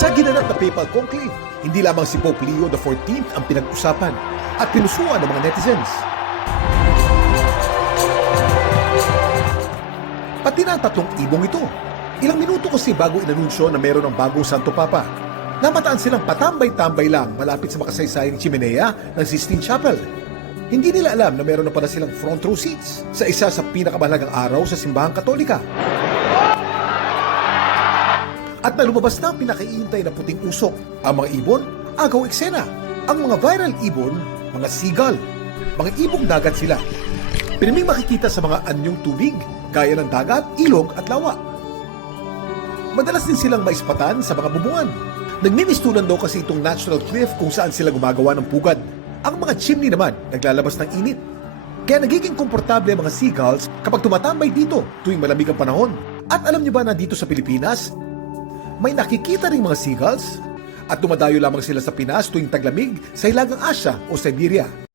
Sa ginanap na papal conclave, hindi lamang si Pope Leo XIV ang pinag-usapan at pinusuan ng mga netizens. Pati na ang tatlong ibong ito. Ilang minuto kasi bago inanunsyo na meron ng bagong Santo Papa. Namataan silang patambay-tambay lang malapit sa makasaysayang chimenea ng Sistine Chapel. Hindi nila alam na meron na pala silang front row seats sa isa sa pinakamahalagang araw sa simbahang Katolika. At na lumabas na ang pinakaiintay na puting usok. Ang mga ibon, agaw eksena. Ang mga viral ibon, mga seagull. Mga ibong dagat sila. Pinaming makikita sa mga anyong tubig, gaya ng dagat, ilog at lawa. Madalas din silang maispatan sa mga bubungan. Nagmimistulan daw kasi itong natural cliff kung saan sila gumagawa ng pugad. Ang mga chimney naman, naglalabas ng init. Kaya nagiging komportable ang mga seagulls kapag tumatambay dito tuwing malamig ang panahon. At alam niyo ba na dito sa Pilipinas, may nakikita ring mga seagulls at dumadayo lamang sila sa Pinas tuwing taglamig sa Hilagang Asya o Siberia.